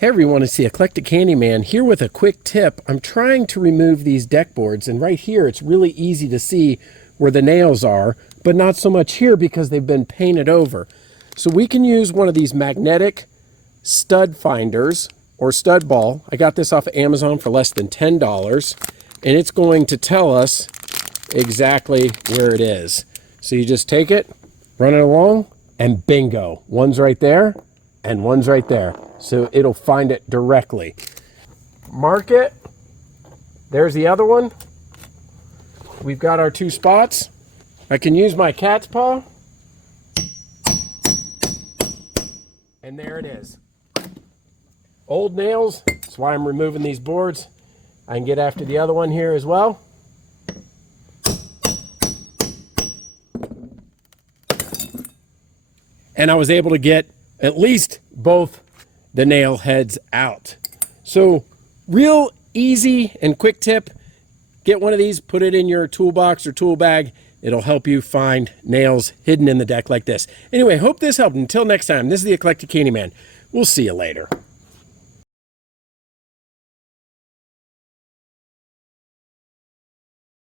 Hey everyone, it's the Eclectic Handyman here with a quick tip. I'm trying to remove these deck boards, and right here it's really easy to see where the nails are, but not so much here because they've been painted over. So we can use one of these magnetic stud finders or stud ball. I got this off of Amazon for less than $10, and it's going to tell us exactly where it is. So you just take it, run it along, and bingo, one's right there and one's right there. So it'll find it directly. Mark it. There's the other one. We've got our two spots. I can use my cat's paw. And there it is. Old nails. That's why I'm removing these boards. I can get after the other one here as well. And I was able to get at least both the nail heads out. So real easy and quick tip. Get one of these, put it in your toolbox or tool bag. It'll help you find nails hidden in the deck like this. Anyway, hope this helped. Until next time, this is the Eclectic Handyman. We'll see you later.